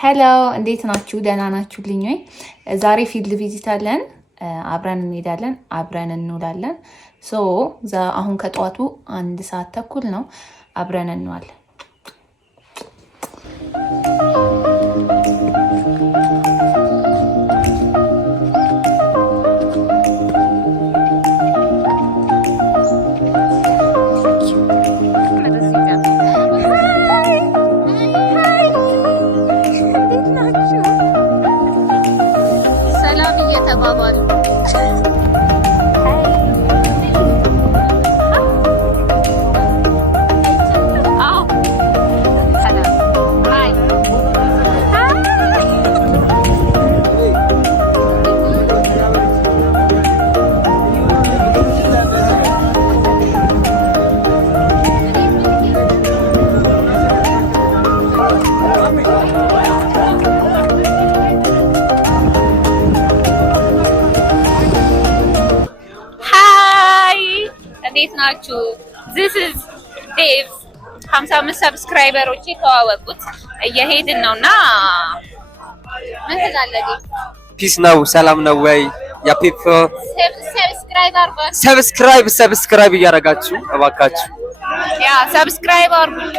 ሄሎ እንዴት ናችሁ? ደህና ናችሁልኝ ወይ? ዛሬ ፊልድ ቪዚት አለን። አብረን እንሄዳለን፣ አብረን እንውላለን። አሁን ከጠዋቱ 1 ሰዓት ተኩል ነው። አብረን እንዋለን። This is Dave 55 ሰብስክራይበሮች ተዋወቁት እየሄድን ነውና ምን ትላለህ? ፒስ ነው ሰላም ነው ወይ ያ ፒፕ ሰብስክራይብ እያደረጋችሁ እባካችሁ ያ ሰብስክራይብ አድርጉ።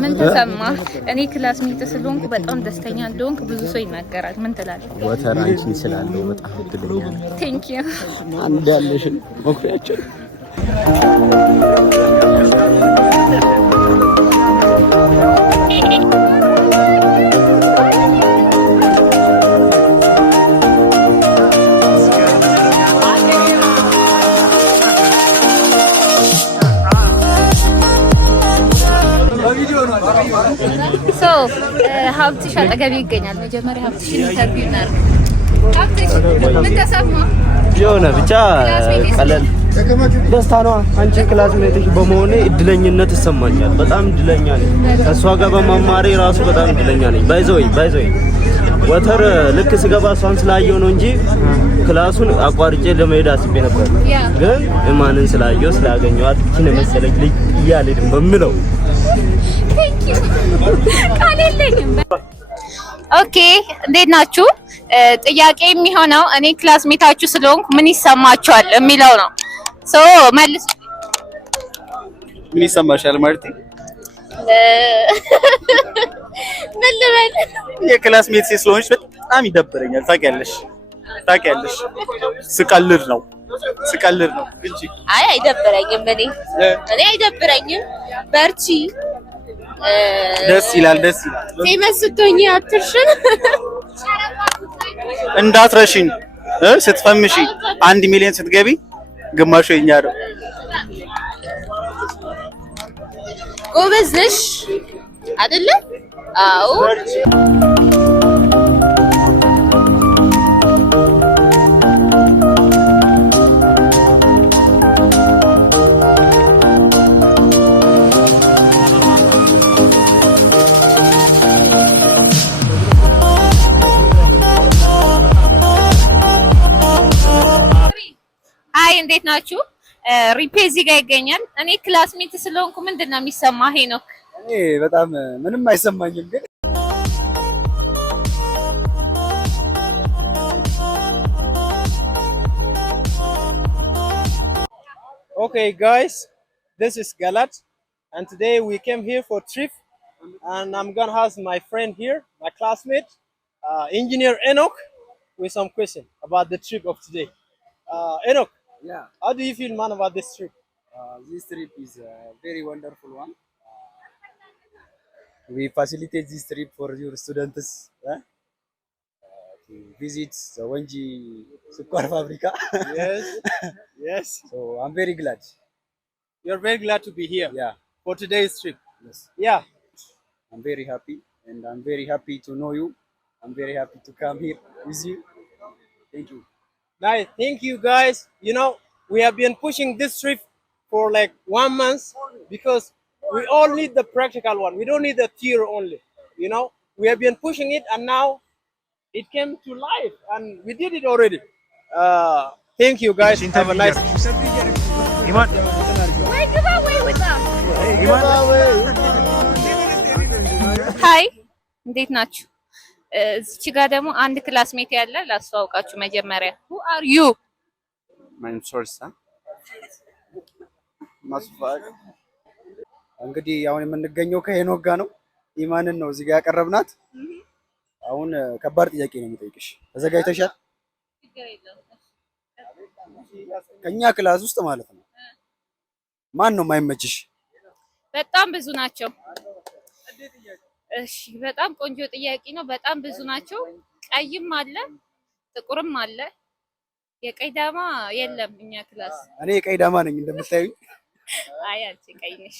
ምን ተሰማ? እኔ ክላስ ሚት ስለሆንኩ በጣም ደስተኛ እንደሆንኩ ብዙ ሰው ይናገራል። ምን ትላለህ? ወተር አንቺን ስላለው በጣም እድለኛ ነኝ። ቴንክ ዩ አንድ ያለሽን መኩሪያችን ሀብትሽ አጠገቤ ይገኛል። መጀመሪያ ሀብትሽ ኢንተርቪው እናድርግ። ሀብትሽ ምን ተሰማ? የሆነ ብቻ ቀለል ደስታ ነው። አንቺ ክላስሜትሽ በመሆኔ እድለኝነት ይሰማኛል። በጣም እድለኛ ነኝ። ከሷ ጋር በመማሬ ራሱ በጣም እድለኛ ነኝ። ባይዘይ ወተር ልክ ስገባ እሷን ስላየው ነው እንጂ ክላሱን አቋርጬ ለመሄድ አስቤ ነበር። ግን ማንን ስላየው ስላገኘኋት እቺ ነው መሰለኝ ልጅ እያልሄድም በምለው ኦኬ እንዴት ናችሁ? ጥያቄ የሚሆነው እኔ ክላስሜታችሁ ስለሆንኩ ምን ይሰማችኋል የሚለው ነው። ሶ መልስ። ምን ይሰማሻል ማርቲ? ምን ልበል? የክላስሜት ስለሆንሽ በጣም ይደብረኛል። ታውቂያለሽ ስቀልድ ነው እንጂ አይ አይደብረኝም። እኔ አይደብረኝም። በርቺ። ደስ ይላል። ሲመስቶኝ አትርሽን እንዳትረሽኝ ስትፈምሺ 1 ሚሊዮን ስትገቢ ግማሹ የኛ ነው። ጎበዝ ነሽ አይደለ? አዎ። አይ እንዴት ናችሁ? ሪፔ እዚህ ጋር ይገኛል። እኔ ክላስሜት ስለሆንኩ ምንድነው የሚሰማህ ሄኖክ? እኔ በጣም ምንም አይሰማኝም ግን Okay guys, this is Galat and today we came here for trip and I'm going to ask my friend here, my classmate, engineer Enoch with some question about the trip of today. Enoch, yeah, how do you feel man about this trip? This trip is a very wonderful one. We facilitate this trip for your students to visit the Wenji Sukar Fabrica. Yes. So I'm very glad. You're very glad to be here. Yeah. For today's trip. Yes. Yeah. I'm very happy and I'm very happy to know you. I'm very happy to come here with you. Thank you. Nice. Thank you guys. You know, we have been pushing this trip for like 1 month because we all need the practical one. We don't need the theory only. You know, we have been pushing it and now it came to life and we did it already. Thank you guys. Have a nice ሃይ እንዴት ናችሁ? እዚች ጋር ደግሞ አንድ ክላስሜት ያለ ላስተዋውቃችሁ መጀመሪያ። who are you? ማን ሶርሳ ማስፋቅ እንግዲህ አሁን የምንገኘው ከሄኖክ ጋር ነው። ኢማንን ነው እዚህ ጋር ያቀረብናት። አሁን ከባድ ጥያቄ ነው የምጠይቅሽ። ተዘጋጅተሻል? ከኛ ክላስ ውስጥ ማለት ነው ማን ነው የማይመችሽ? በጣም ብዙ ናቸው። እሺ በጣም ቆንጆ ጥያቄ ነው። በጣም ብዙ ናቸው። ቀይም አለ፣ ጥቁርም አለ። የቀይ ዳማ የለም እኛ ክላስ። እኔ የቀይ ዳማ ነኝ እንደምታዩኝ። አይ አንቺ ቀይ ነሽ።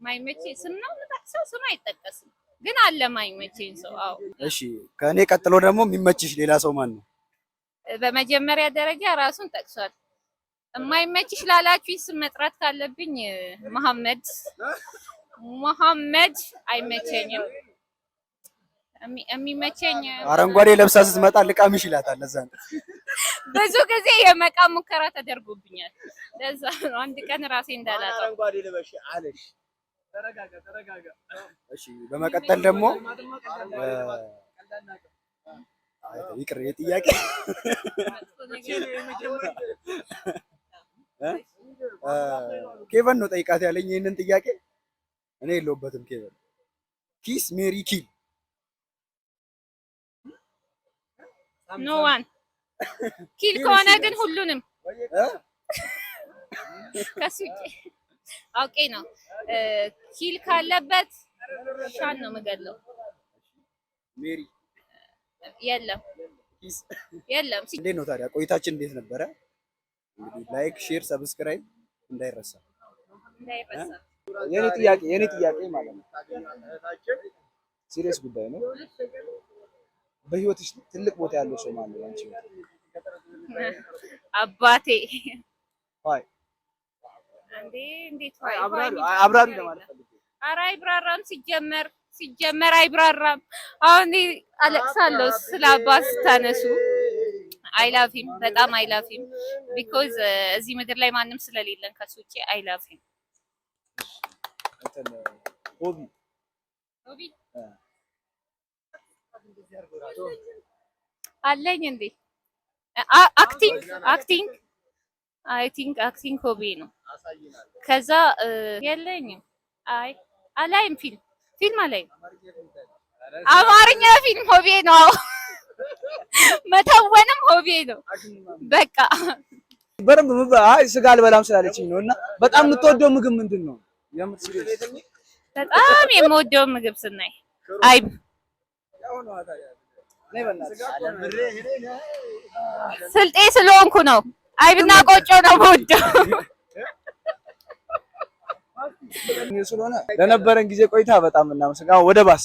ማይመቼ ስም ነው የምጠቅሰው? ስም አይጠቀስም ግን አለ ማይመቼኝ ሰው። አዎ እሺ ከእኔ ቀጥሎ ደግሞ የሚመችሽ ሌላ ሰው ማን ነው? በመጀመሪያ ደረጃ ራሱን ጠቅሷል። የማይመችሽ ላላችሁ ስም መጥራት ካለብኝ መሐመድ አይመቸኝም። የሚመቸኝ አረንጓዴ ለብሳ ስትመጣ ልቃምሽ ይላታል። ለዛ ነው ብዙ ጊዜ የመቃም ሙከራ ተደርጎብኛል። ለዛ ነው አንድ ቀን ራሴ እንዳላጣው አረንጓዴ ልበሽ አለሽ። ተረጋጋ። እሺ በመቀጠል ደግሞ ይቅር የጥያቄ ኬቨን ነው ጠይቃት ያለኝ ይሄንን ጥያቄ። እኔ የለሁበትም። ኬቨን ኪስ ሜሪ ኪል ኖ ዋን ኪል ከሆነ ግን ሁሉንም ከሱ ኦኬ ነው። ኪል ካለበት ሻን ነው የምገለው። ሜሪ የለም። እንዴት ነው ታዲያ ቆይታችን እንዴት ነበረ? እንግዲህ ላይክ፣ ሼር፣ ሰብስክራይብ እንዳይረሳ። የኔ ጥያቄ ማለት ነው ሲሪየስ ጉዳይ ነው። በህይወትሽ ትልቅ ቦታ ያለው ሰው ማለት ነው አንቺ? አባቴ። አይ እንዴት አይ አብራሪ ለማለት ፈልጌ። ኧረ አይብራራም። ሲጀመር ሲጀመር አይብራራም። አሁን አለቅሳለሁ ስለ አባት ስታነሱ። አይላፊም በጣም አይላፊም ቢኮዝ እዚህ ምድር ላይ ማንም ስለሌለን ከሱ ውጪ አይላፊም። ሆቢ አለኝ እንዴ? አክቲንግ አክቲንግ ሆቢ ነው። ከዛ የለኝም። አላይም ፊልም አላይም። አማርኛ ፊልም ሆቢ ነው። መተወንም ሆቢ ነው። በቃ በረም ስጋ አልበላም ስላለችኝ ነውና በጣም የምትወደው ምግብ ምንድነው? በጣም የምወደው ምግብ ስናይ አይብ ስልጤ ስለሆንኩ ነው። አይብና ቆጮ ነው የምወደው። ስለሆነ ለነበረን ጊዜ ቆይታ በጣም እናመሰግናለን። ወደ ባስ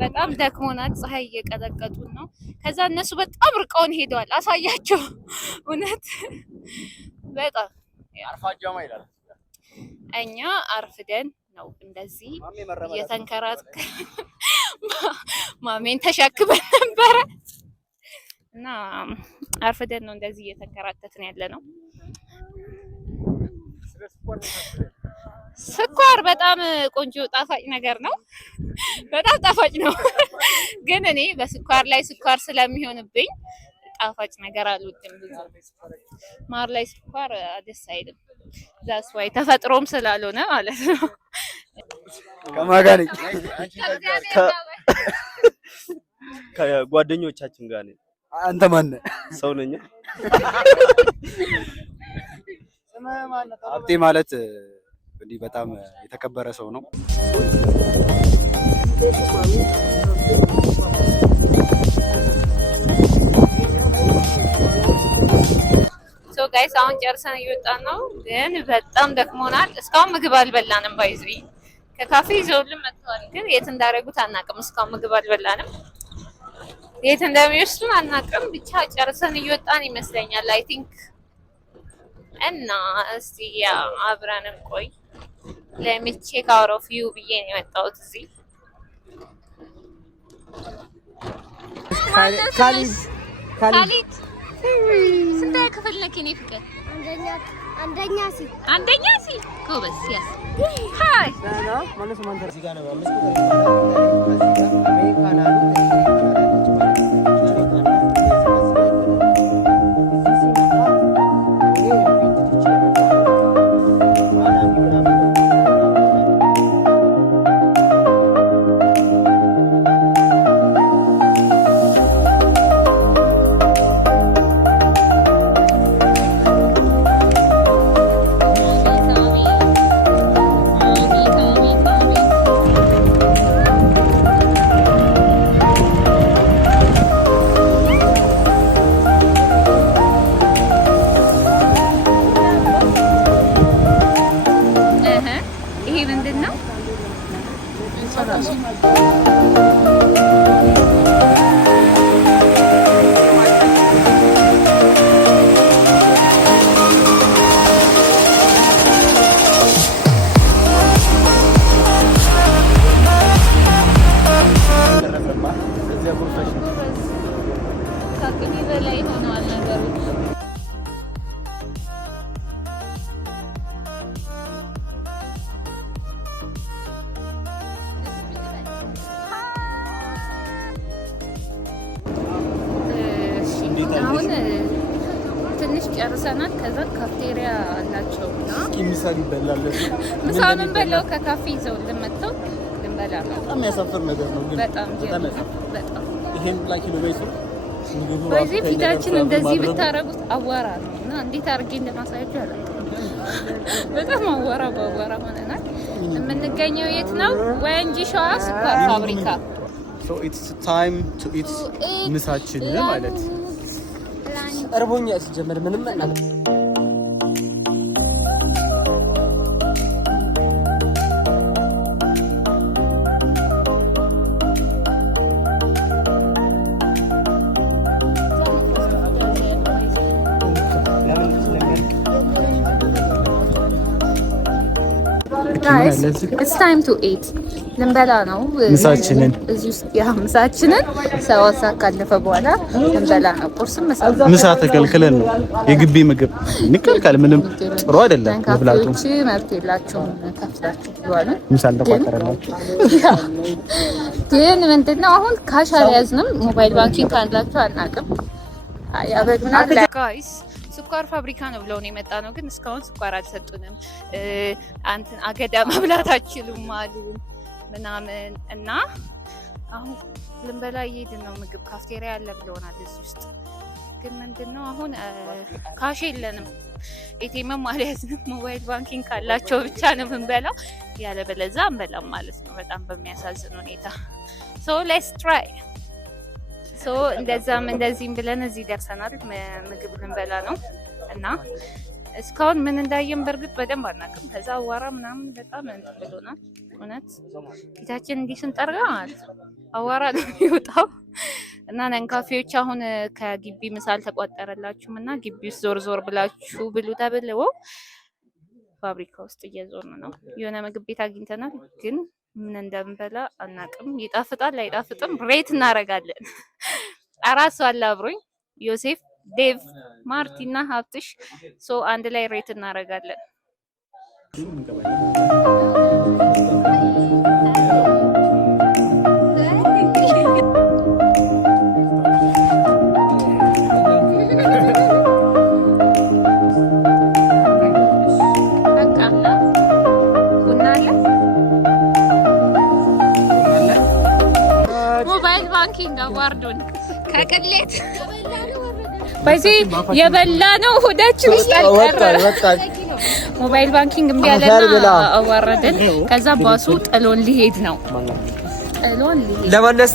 በጣም ደክሞናል። ፀሐይ እየቀጠቀጡን ነው። ከዛ እነሱ በጣም ርቀውን ሄደዋል። አሳያቸው። እውነት በጣም አርፋጃማ ይላል። እኛ አርፍደን ነው እንደዚህ የተንከራት ማሜን ተሸክመን ነበረ እና አርፍደን ነው እንደዚህ እየተንከራተትን ያለ ነው። ስኳር በጣም ቆንጆ ጣፋጭ ነገር ነው። በጣም ጣፋጭ ነው። ግን እኔ በስኳር ላይ ስኳር ስለሚሆንብኝ ጣፋጭ ነገር አልወድም። ብዙ ማር ላይ ስኳር ደስ አይልም። ዛስ ዋይ ተፈጥሮም ስላልሆነ ማለት ነው። ከማጋኒ ከጓደኞቻችን ጋር ነኝ። አንተ ማን ነህ? ሰው ነኝ። ሀብቴ ማለት እንግዲህ በጣም የተከበረ ሰው ነው። ሶ ጋይስ አሁን ጨርሰን እየወጣን ነው፣ ግን በጣም ደክሞናል። እስካሁን ምግብ አልበላንም። ባይዚ ከካፌ ይዘውልን መጥተዋል፣ ግን የት እንዳደረጉት አናውቅም። እስካሁን ምግብ አልበላንም። የት እንደሚወስዱን አናውቅም። ብቻ ጨርሰን እየወጣን ይመስለኛል አይ ቲንክ። እና እስቲ ያ አብረን እንቆይ። ለሚ ቼክ አውት ኦፍ ዩ ብዬ ነው የመጣሁት እዚህ። ካሊድ ስንተኛ ክፍል ነህ የኔ ፍቅር? አንደኛ ሲ ጎበዝ። ያስ ሃይ አሁን ትንሽ ጨርሰናል። ከዛ ካፍቴሪያ አላቸውና ምሳሌ ይበላል። ምሳውን እንበላው ከካፌ ይዘውልን መጥተው ልንበላ ነው። በጣም ያሳፍር ነገር ነው ግን በጣም በጣም ይሄን ላኪ ነው በይሰው በዚህ ፊታችን እንደዚህ ብታረጉት አዋራ ነው እና እንዴት አድርጌ እንደማሳያችሁ አላውቅም። በጣም አዋራ በአዋራ ሆነናል። የምንገኘው የት ነው? ወንጂ ሸዋ ስኳር ፋብሪካ። So it's time to eat ምሳችን ማለት እርቦኛ ሲጀመር ምንም አይናለም። guys, it's time to eat. ልንበላ ነው ምሳችንን እዚህ ውስጥ ያ ምሳችንን ሰዋሳ ካለፈ በኋላ ልንበላ ነው። ቁርስም ምሳ ተከልክለን ነው የግቢ ምግብ ንከልከል ምንም ጥሩ አይደለም መብላቱ። መብት የላቸውም ከፍላችሁ ይዋሉ ምሳ አልተቋጠረላችሁ። ግን ምንድነው አሁን ካሽ አልያዝንም። ሞባይል ባንኪንግ ካላችሁ አናውቅም። ያበዱና ጋይስ ስኳር ፋብሪካ ነው ብለው ነው የመጣ ነው። ግን እስካሁን ስኳር አልሰጡንም። አንተን አገዳ መብላት አትችሉም አሉ ምናምን እና አሁን ልንበላ እየሄድን ነው። ምግብ ካፍቴሪያ አለ ብለውናል እዚህ ውስጥ። ግን ምንድነው አሁን ካሽ የለንም፣ ኤቲኤምም አልያዝንም። ሞባይል ባንኪንግ ካላቸው ብቻ ነው የምንበላው፣ ያለበለዚያ አንበላም ማለት ነው። በጣም በሚያሳዝን ሁኔታ ሶ ሌትስ ትራይ ሶ እንደዚህም ብለን እዚህ ደርሰናል። ምግብ ልንበላ ነው እና እስካሁን ምን እንዳየን በእርግጥ በደንብ አናውቅም። ከዛ አዋራ ምናምን በጣም እንትን ብሎናል። እውነት ፊታችን እንዲህ ስንጠርጋ ማለት አዋራ ነው የሚወጣው። እና ነንካፌዎች አሁን ከግቢ ምሳ አልተቋጠረላችሁም እና ግቢ ውስጥ ዞር ብላችሁ ብሉ ተብለው ፋብሪካ ውስጥ እየዞርን ነው። የሆነ ምግብ ቤት አግኝተናል ግን ምን እንደምበላ አናውቅም። ይጣፍጣል አይጣፍጥም ሬት እናደርጋለን። አራት ሰው አለ አብሮኝ፣ ዮሴፍ፣ ዴቭ፣ ማርቲና ሀብትሽ። ሶ አንድ ላይ ሬት እናደርጋለን። አዋርዱን ከቅሌት በዚህ የበላ ነው ሆዳችን ውስጥ አልቀረ። ሞባይል ባንኪንግ እምቢ አለና አዋረደን። ከዛ ባሱ ጥሎን ሊሄድ ነው። ጥሎን ሊሄድ ለማነስ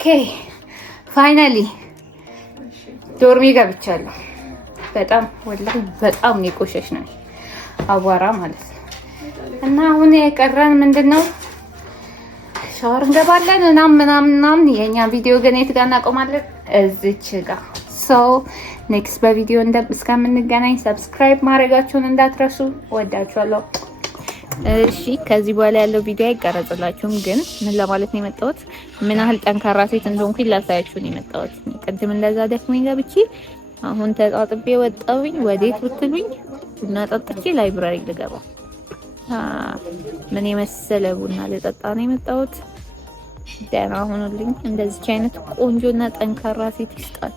ኦኬ ፋይናሊ ዶርሚ ገብቻለሁ። በጣም ወላሂ በጣም ነው የቆሸሽ ነው አቧራ ማለት ነው። እና አሁን የቀረን ምንድነው ሻወር እንገባለን ምናምን። የኛ ቪዲዮ ግን የት ጋር እናቆማለን? እዚች ጋር። ሶ ኔክስት በቪዲዮ እስከምንገናኝ ሰብስክራይብ ማድረጋችሁን እንዳትረሱ። ወዳችኋለሁ። እሺ ከዚህ በኋላ ያለው ቪዲዮ አይቀረጽላችሁም፣ ግን ምን ለማለት ነው የመጣሁት፣ ምን ያህል ጠንካራ ሴት እንደሆንኩኝ ላሳያችሁ ነው የመጣሁት። ቅድም እንደዛ ደክሞኝ ገብቼ አሁን ተጣጥቤ ወጣሁኝ። ወዴት ብትሉኝ ቡና ጠጥቼ ላይብራሪ ልገባ። ምን የመሰለ ቡና ልጠጣ ነው የመጣሁት። ደህና ሁኑልኝ። እንደዚህ አይነት ቆንጆና ጠንካራ ሴት ይስጣል።